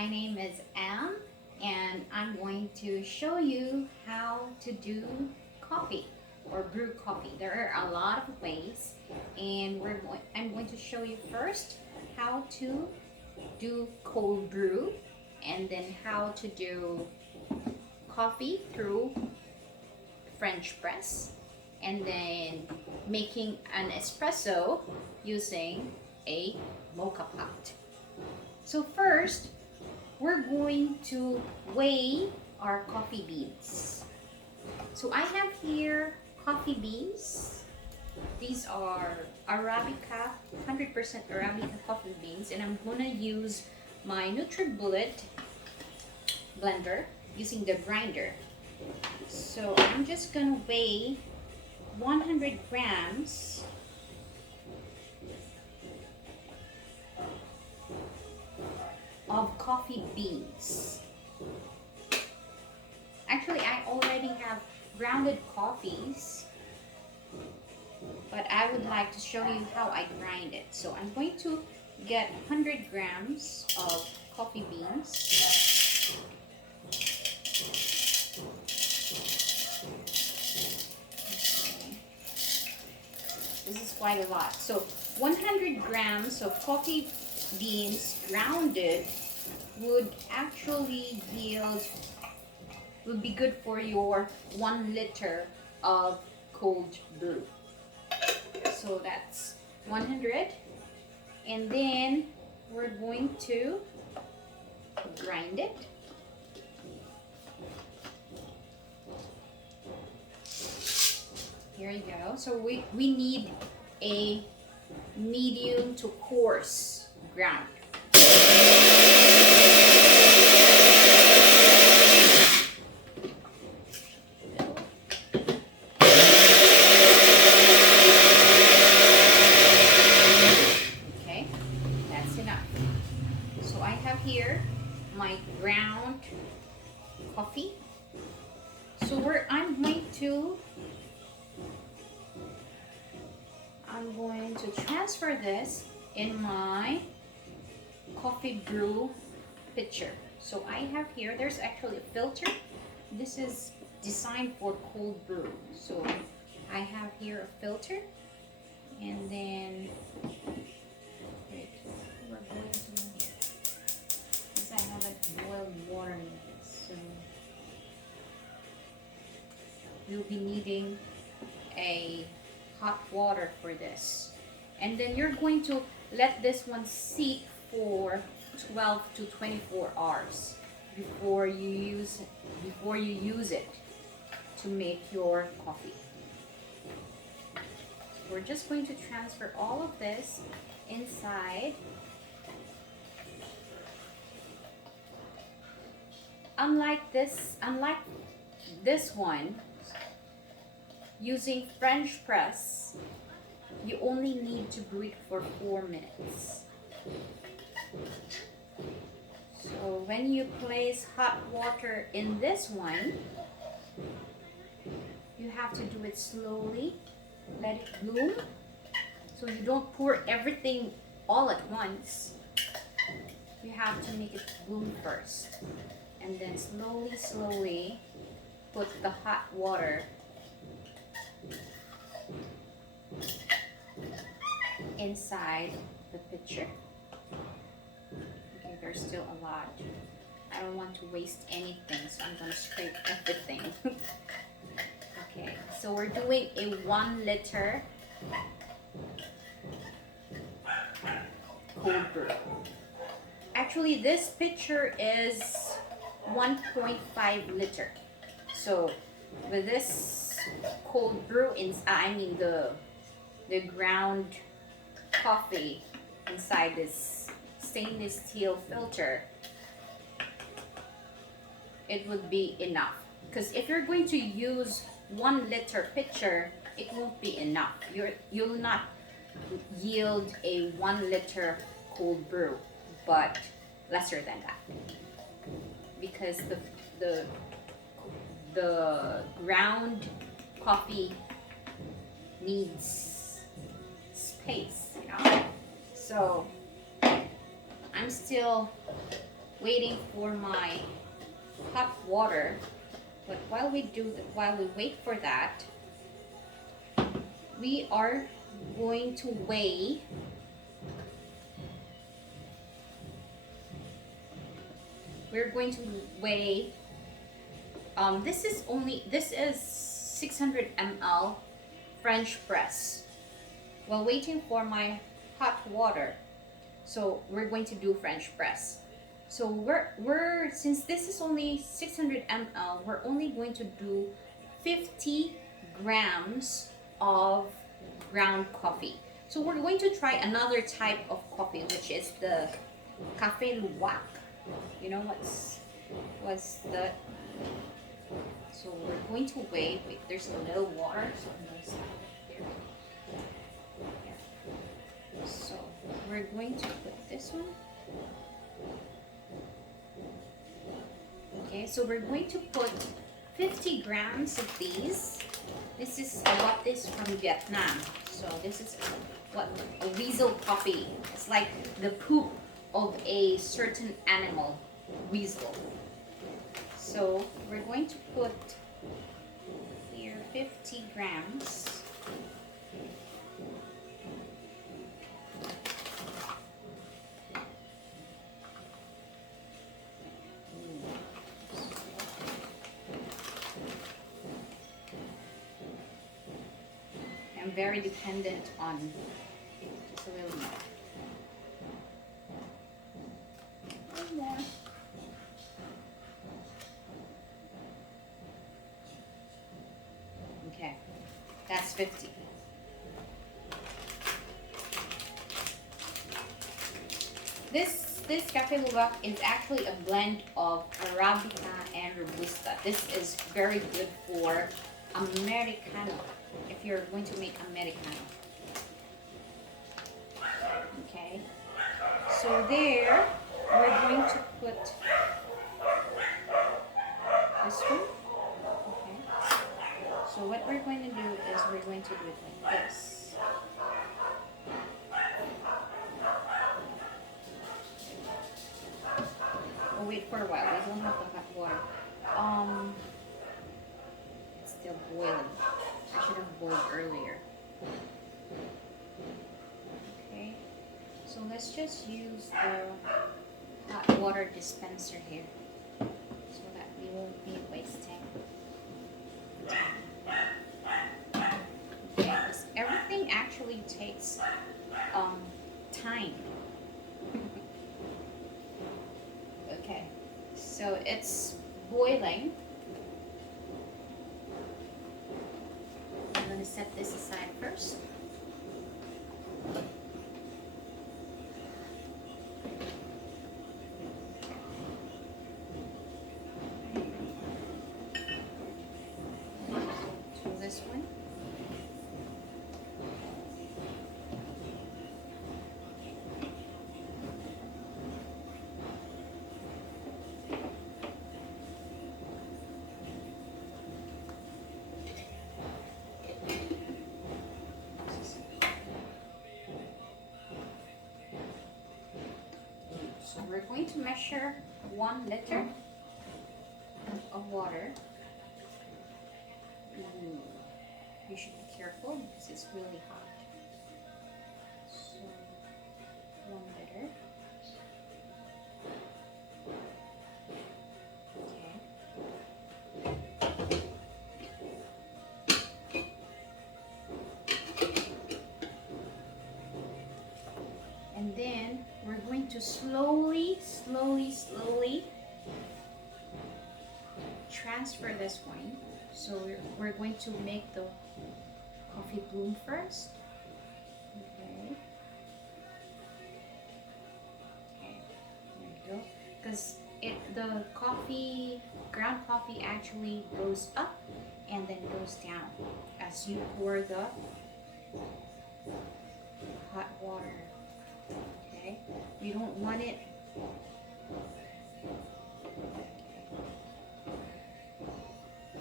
my name is Anne, and I'm going to show you how to do coffee or brew coffee. There are a lot of ways, and I'm going to show you first how to do cold brew, and then how to do coffee through French press, and then making an espresso using a Moka Pot. So first, we're going to weigh our coffee beans. So I have here coffee beans. These are Arabica, 100% Arabica coffee beans, and I'm gonna use my NutriBullet blender using the grinder. So I'm just gonna weigh 100 grams of coffee beans. Actually, I already have grounded coffees, but I would like to show you how I grind it. So I'm going to get 100 grams of coffee beans. Okay. This is quite a lot. So 100 grams of coffee beans grounded would actually would be good for your 1 liter of cold brew. So that's 100, and then we're going to grind it. Here you go. So we need a medium to coarse ground. Okay, that's enough. So I have here my ground coffee. So I'm going to transfer this in my coffee brew pitcher. So I have here, there's actually a filter. This is designed for cold brew. So I have here a filter, and then we're going to, because I have a boiled water in this, so you'll be needing a hot water for this. And then you're going to let this one sit for 12 to 24 hours before you use it to make your coffee. We're just going to transfer all of this inside. Unlike this one, using French press, you only need to brew it for 4 minutes. So when you place hot water in this one, you have to do it slowly, let it bloom. So you don't pour everything all at once. You have to make it bloom first. And then slowly put the hot water inside the pitcher. Okay, there's still a lot. I don't want to waste anything, so I'm going to scrape everything. Okay, so we're doing a 1 liter cold brew. Actually, this pitcher is 1.5 liter. So with this cold brew the ground coffee inside this stainless steel filter, it would be enough. Because if you're going to use 1 liter pitcher, it won't be enough. You'll not yield a 1 liter cold brew, but lesser than that, because the ground coffee needs space, you know. So I'm still waiting for my hot water. But while we wait for that, we are going to weigh this is 600 ml French press. While waiting for my hot water, so we're going to do French press. So we're since this is only 600 ml, we're only going to do 50 grams of ground coffee. So we're going to try another type of coffee, which is the Cafe Luwak. You know what's the so we're going to wait. There's a little water, so I'm going to stop here. So we're going to put this one. Okay, so we're going to put 50 grams of these. This is what is from Vietnam. So this is what a weasel coffee. It's like the poop of a certain animal, weasel. So we're going to put here 50 grams. I'm very dependent on just a little more. A little more. Okay, that's 50. This Cafe Luwak is actually a blend of Arabica and Robusta. This is very good for Americano, if you're going to make Americano. Okay, so there we're going to put this one. Okay, so what we're going to do is we're going to do it like this. We'll wait for a while. We don't have the hot water. It's still boiling. I should have boiled earlier. Okay, so let's just use the hot water dispenser here so that we won't be wasting time. Okay, because everything actually takes time. Okay, so it's boiling. I'm going to set this aside first. So this one. So we're going to measure 1 liter of water. You should be careful because it's really hot. So 1 liter. And then we're going to slowly transfer this one. So we're going to make the coffee bloom first. Okay. Okay, there you go. Because the ground coffee actually goes up and then goes down as you pour the hot water. Okay, you don't want it.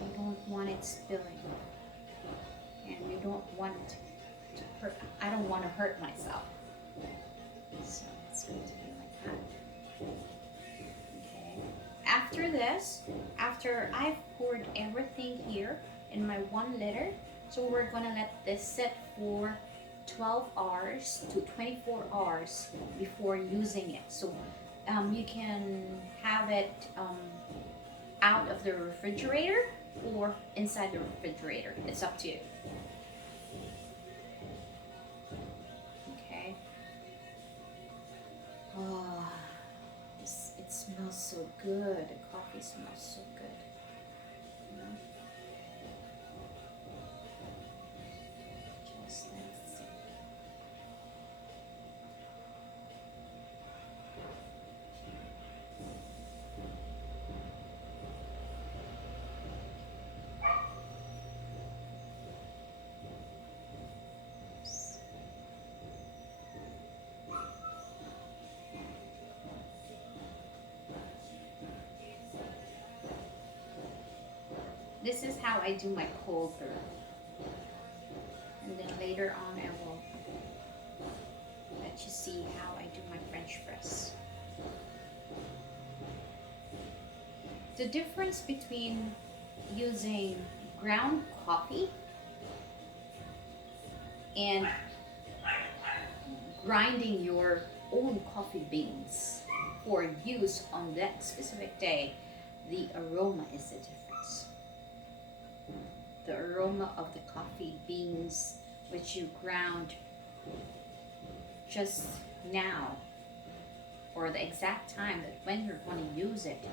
You don't want it spilling, and you don't want it to hurt. I don't want to hurt myself, so it's going to be like that. after this, after I've poured everything here in my 1 liter, so we're gonna let this sit for 12 hours to 24 hours before using it. So you can have it out of the refrigerator or inside the refrigerator. It's up to you. Okay. Oh, it smells so good. The coffee smells so good. You know? Just let's see. This is how I do my cold brew. And then later on I will let you see how I do my French press. The difference between using ground coffee and grinding your own coffee beans for use on that specific day, the aroma is the difference. The aroma of the coffee beans which you ground just now, or the exact time that when you're going to use it,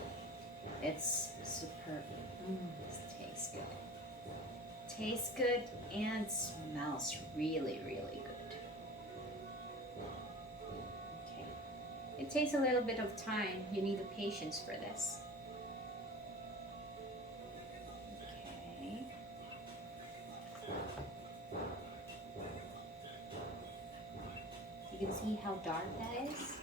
it's superb. It tastes good. Tastes good and smells really, really good. Okay. It takes a little bit of time. You need the patience for this. Okay. You can see how dark that is.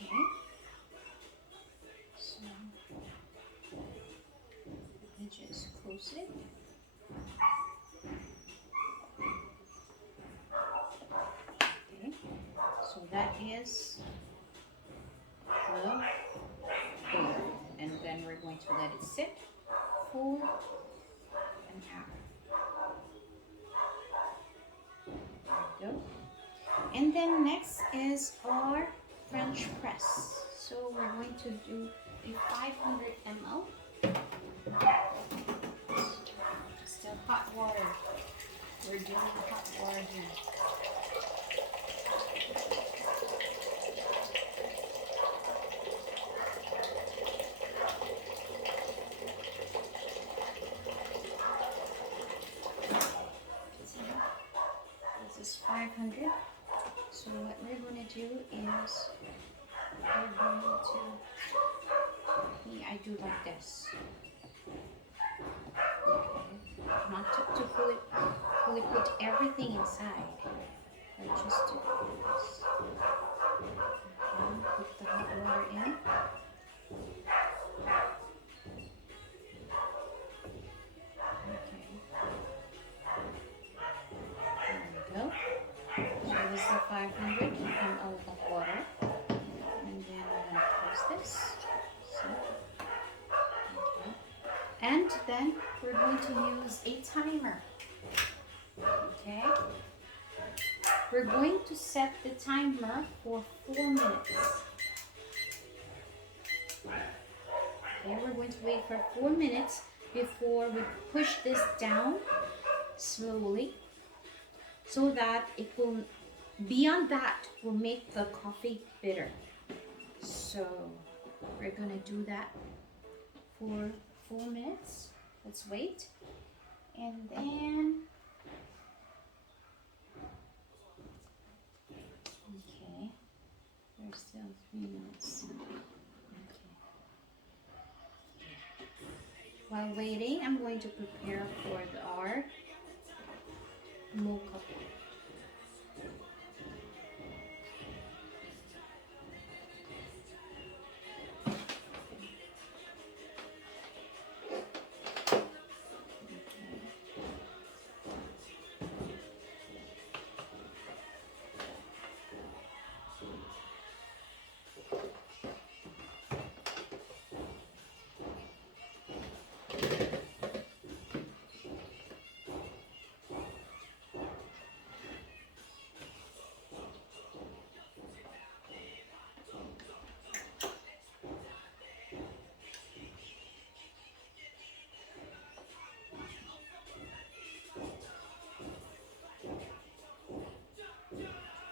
Okay. So let me just close it. Okay. So that is the dough. And then we're going to let it sit for an hour. There we go. And then next is our French press. So we're going to do a 500 ml. Still hot water. We're doing hot water here. This is 500. So what we're going to do is we're going to, I do like this. Okay. Not to fully put everything inside. I just do this. Okay. Put the hot water in. Okay. this. So, okay. And then we're going to use a timer. Okay. We're going to set the timer for 4 minutes. Okay, we're going to wait for 4 minutes before we push this down slowly, so that it will, beyond that, will make the coffee bitter. So we're gonna do that for 4 minutes. Let's wait. And then, okay, there's still 3 minutes. Okay. While waiting, I'm going to prepare for our mocha pot.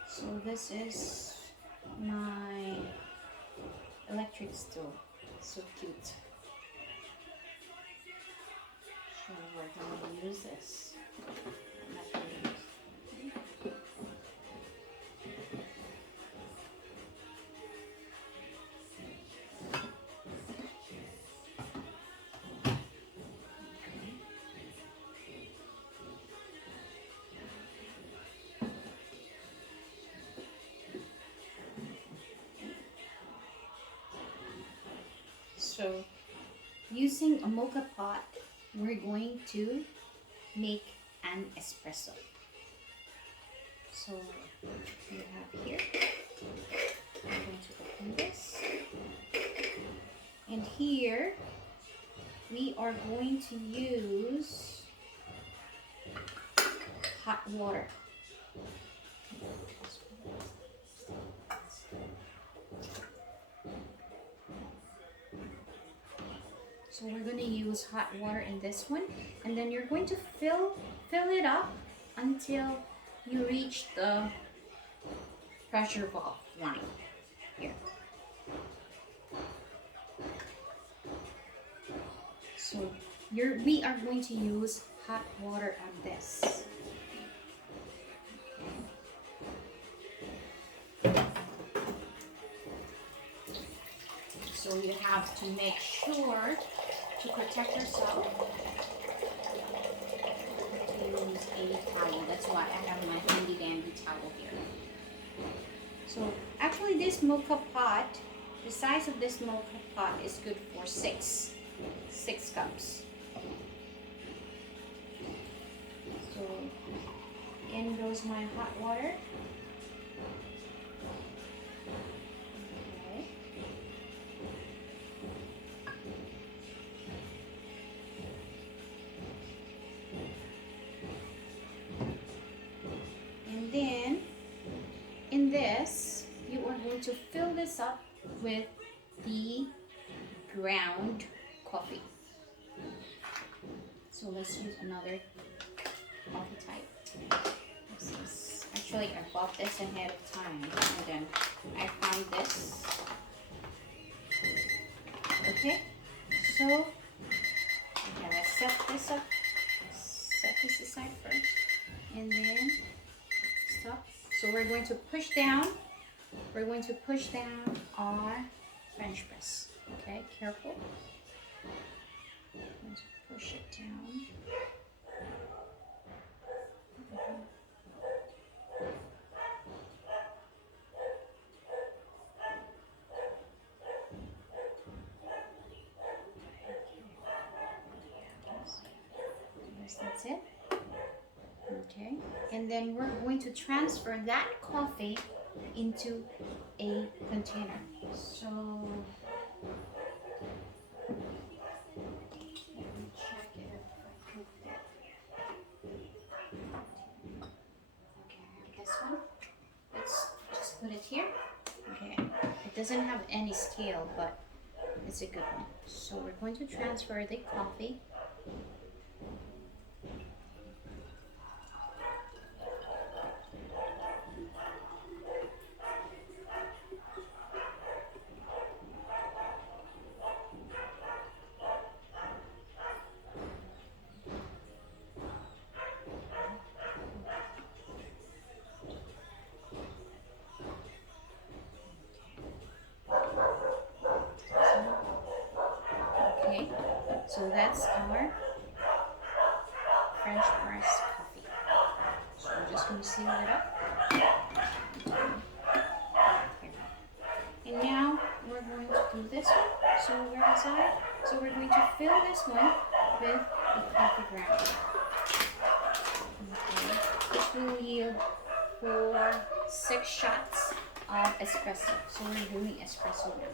So this is my electric stove. So cute. So we're going to use this. So using a moka pot, we're going to make an espresso. So we have here, I'm going to open this. And here we are going to use hot water. So we're going to use hot water in this one, and then you're going to fill it up until you reach the pressure valve line here. So we are going to use hot water on this. So you have to make sure to protect yourself to use a towel. That's why I have my handy dandy towel here. So actually this moka pot, the size of this moka pot is good for 6 cups. So in goes my hot water. Then in this, you are going to fill this up with the ground coffee. So let's use another coffee type. This is, actually I bought this ahead of time, and then I found this. Okay, so okay, let's set this up. Set this aside first, and then stop. So we're going to push down. We're going to push down our French press. Okay, careful. I'm going to push it down. Yes, that's it. Okay, and then we're going to transfer that coffee into a container. So doesn't have any scale, but it's a good one. So we're going to transfer the coffee. Okay, so that's our French press coffee. So we're just going to seal it up. And now we're going to do this one. So where was I? So we're going to fill this one with the coffee ground. Okay, which will yield for 6 shots of espresso. So we're doing espresso now.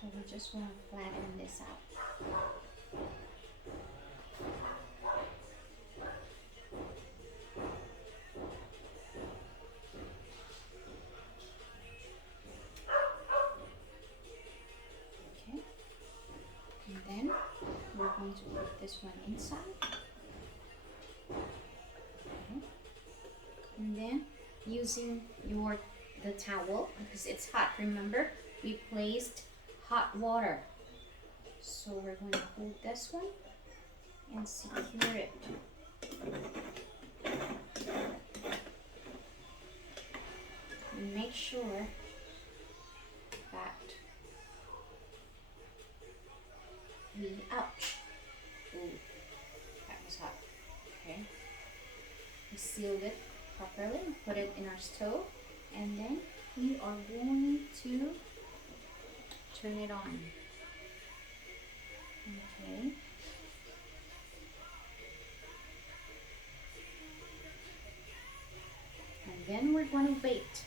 So we just want to flatten this out. Okay. And then we're going to put this one inside. Okay. And then using the towel, because it's hot, remember we placed hot water. So we're going to hold this one and secure it. And make sure that ouch. Ooh, that was hot. Okay. We sealed it properly, put it in our stove, and then we are going to turn it on. Okay. And then we're going to wait.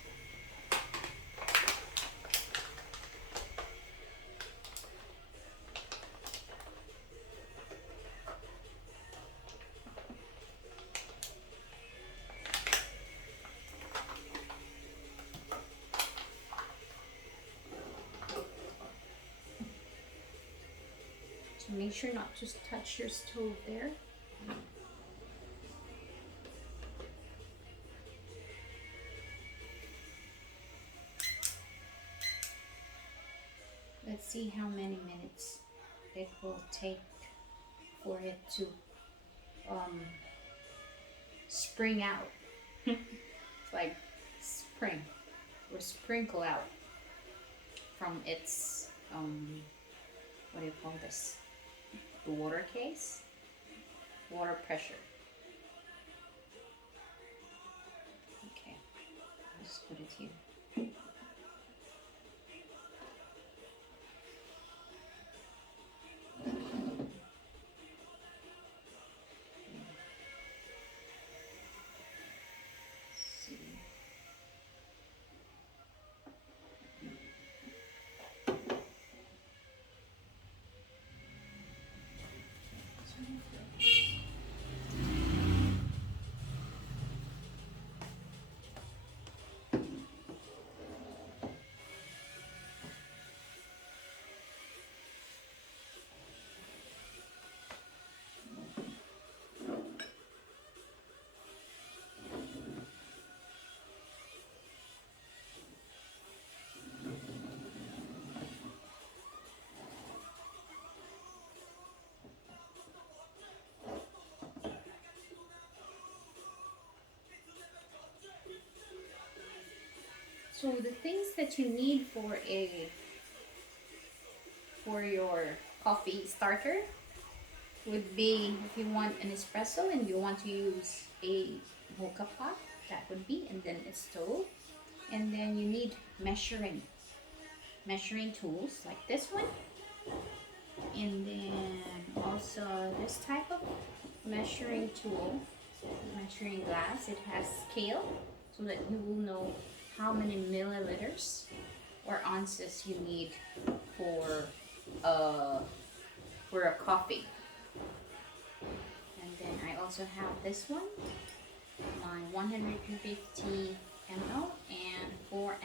So make sure not to touch your stove there. Let's see how many minutes it will take for it to spring out. It's like spring or sprinkle out from its what do you call this? The water case? Water pressure. Okay, I'll just put it here. So the things that you need for your coffee starter would be, if you want an espresso and you want to use a moka pot, that would be, and then a stove, and then you need measuring tools like this one, and then also this type of measuring tool, measuring glass. It has scale, so so that you will know how many milliliters or ounces you need for uh, for a coffee. And then I also have this one, my 150 ml and 4.5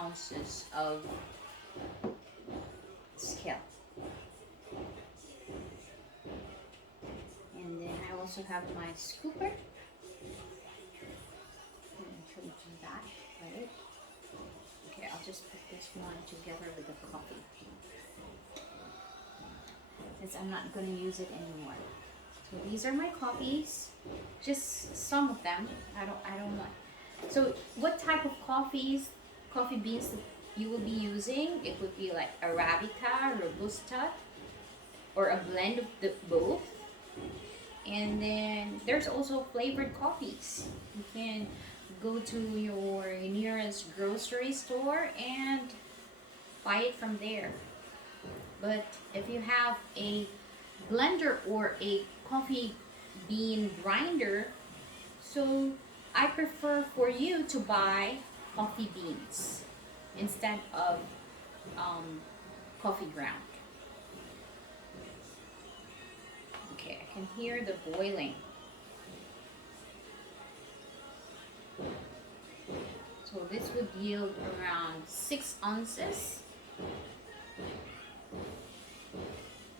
ounces of scale. And then I also have my scooper. Should we do that, right? Okay, I'll just put this one together with the coffee, since I'm not going to use it anymore. So these are my coffees, just some of them. I don't know. So what type of coffee beans that you will be using? It would be like Arabica, Robusta, or a blend of the both. And then there's also flavored coffees. You can go to your nearest grocery store and buy it from there. But if you have a blender or a coffee bean grinder, so I prefer for you to buy coffee beans instead of coffee ground. Okay, I can hear the boiling. So this would yield around 6 ounces.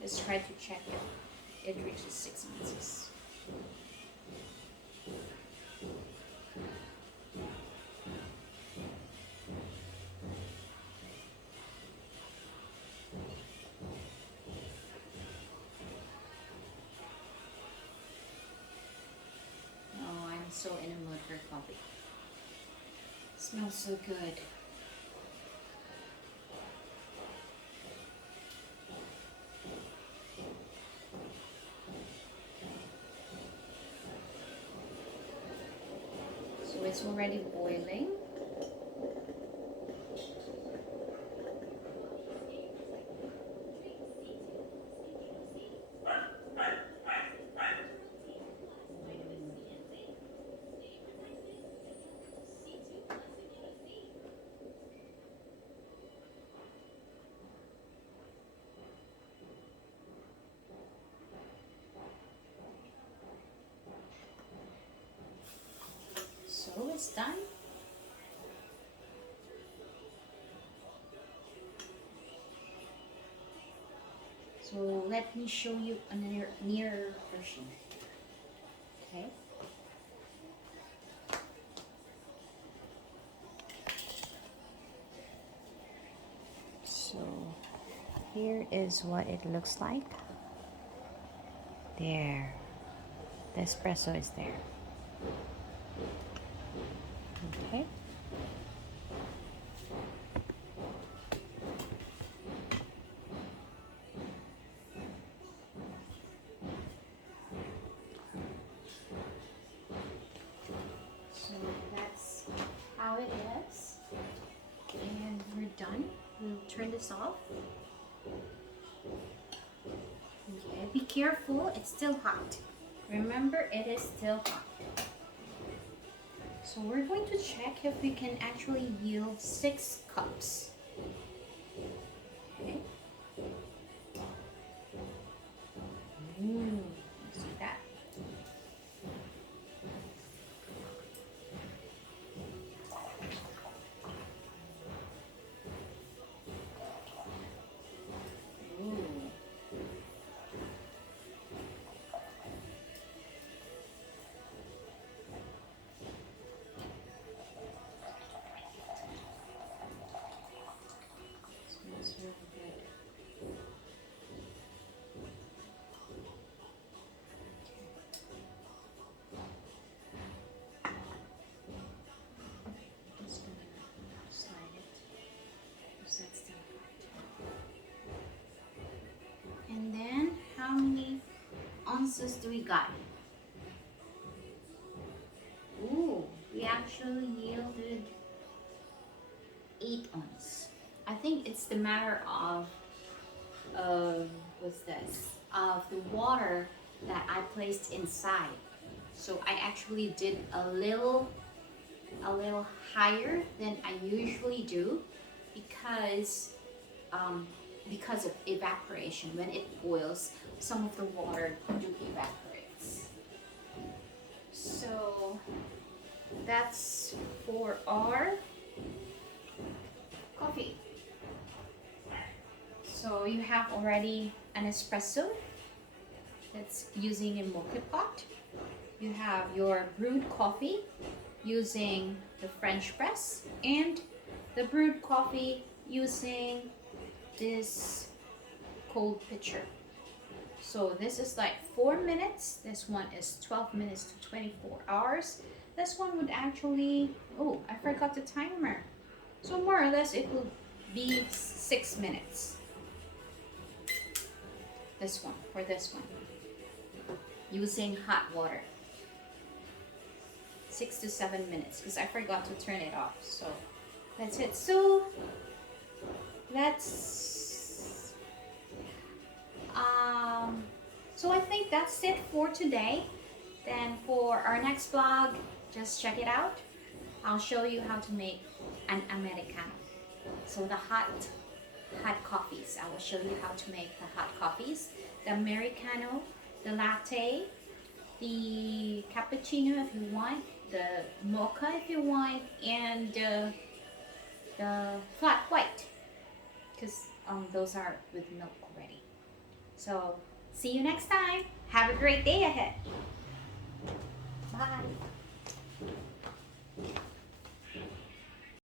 Let's try to check if it reaches 6 ounces. Oh, I'm so in a mood for coffee. It smells so good. So it's already boiling. So it's done. So let me show you a nearer version. Okay. So here is what it looks like. There. The espresso is there. Okay. So that's how it is. And we're done. We'll turn this off. Okay, be careful, it's still hot. Remember, it is still hot. So we're going to check if we can actually yield 6 cups. Okay. See that? Smells really good. Just gonna slide it because that's still hot. And then how many ounces do we got? Ooh, we actually yielded 8 ounces. I think it's the matter of what's this? Of the water that I placed inside. So I actually did a little a little higher than I usually do because um, because of evaporation. When it boils, some of the water do evaporates. So that's for our coffee. So you have already an espresso that's using a Moka Pot. You have your brewed coffee using the French press and the brewed coffee using this cold pitcher. So this is like 4 minutes. This one is 12 minutes to 24 hours. This one would actually, oh, I forgot the timer. So more or less it will be 6 minutes. This one, for this one. Using hot water. 6 to 7 minutes because I forgot to turn it off. So that's it. So let's so I think that's it for today. Then for our next vlog, just check it out. I'll show you how to make an Americano. So the hot coffees. I will show you how to make the hot coffees. The Americano, the latte, the cappuccino if you want, the mocha if you want, and the flat white, because those are with milk already. So see you next time. Have a great day ahead. Bye.